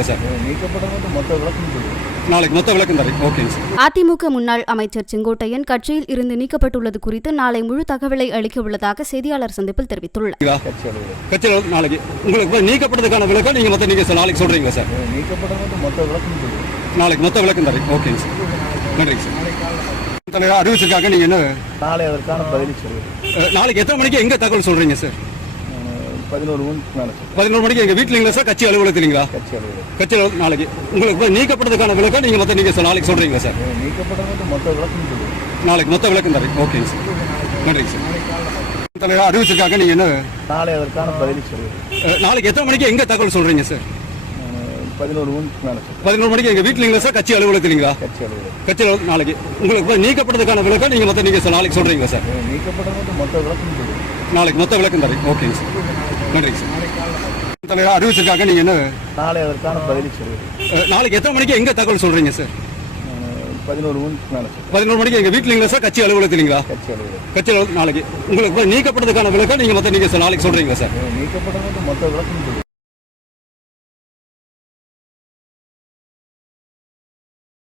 சொல்றீங்களா சார்? நீக்கப்பட்டது மொத்த விளக்கம் சொல்லுங்க. நாளைக்கு மொத்த விளக்கம் தரேன். ஓகேங்க சார். அதிமுக முன்னாள் அமைச்சர் செங்கோட்டையன் கட்சியில் இருந்து நீக்கப்பட்டுள்ளது குறித்து நாளை முழு தகவலை அளிக்க உள்ளதாக செய்தியாளர் சந்திப்பில் தெரிவித்துள்ளார். கட்சியில் நாளைக்கு உங்களுக்கு நீக்கப்பட்டதுக்கான விளக்கம் நீங்க நாளைக்கு சொல்றீங்களா சார்? நீக்கப்பட்டது மொத்த விளக்கம் சொல்லுங்க. நாளைக்கு மொத்த விளக்கம் தரேன். ஓகேங்க சார். நன்றிங்க சார். தலைவர் அறிவிச்சிருக்காங்க, நீங்க என்ன நாளை அதற்கான பதிலை சொல்லுங்க. நாளைக்கு எத்தனை மணிக்கு எங்க தகவல் சொல்றீங்க சார்? 11 மணிக்கு மேலே 11 மணிக்கு எங்க வீட்டுலீங்களா சார்? கட்சி அலுவலகத்துலீங்களா? கட்சி அலுவலகம். கட்சியில் நாளைக்கு உங்களுக்கு நீக்கப்பட்டதுக்கான விளக்கம் நீங்க நாளைக்கு சொல்றீங்களா சார்? நீக்கப்பட்டது மொத்த விளக்கம் சொல்லுங்க. நாளைக்கு மொத்த விளக்கம் தரேன். ஓகேங்க சார். நன்றிங்க சார். தலைவர் அறிவிச்சிருக்காங்க, நீங்க என்ன நாளை அதற்கான பதிலை சொல்லுங்க. நாளைக்கு எத்தனை மணிக்கு எங்க தகவல் சொல்றீங்க சார்? 11 மணிக்கு மேலே 11 மணிக்கு எங்க வீட்டுலீங்களா சார்? கட்சி அலுவலகத்துலீங்களா? கட்சி அலுவலகம். கட்சியில் நாளைக்கு உங்களுக்கு நீக்கப்பட்டதுக்கான விளக்கம் நீங்க நாளைக்கு சொல்றீங்களா சார்? நீக்கப்பட்டது மொத்த விளக்கம் சொல்லுங்க. நாளைக்கு மொத்த விளக்கம் தரேன். ஓகேங்க சார். நன்றிங்க சார். தலைவர் அறிவிச்சிருக்காங்க, நீங்க என்ன நாளை அதற்கான பதிலை சொல்லுங்க. நாளைக்கு எத்தனை மணிக்கு எங்க தகவல் சொல்றீங்க சார்? 11 மணிக்கு மேலே 11 மணிக்கு எங்க வீட்டுலீங்களா சார்? கட்சி அலுவலகத்துலீங்களா? கட்சி அலுவலகம். கட்சியில் நாளைக்கு உங்களுக்கு நீக்கப்பட்டதுக்கான விளக்கம் நீங்க நாளைக்கு சொல்றீங்களா சார்? நீக்கப்பட்டது மொத்த விளக்கம் சொல்லுங்க.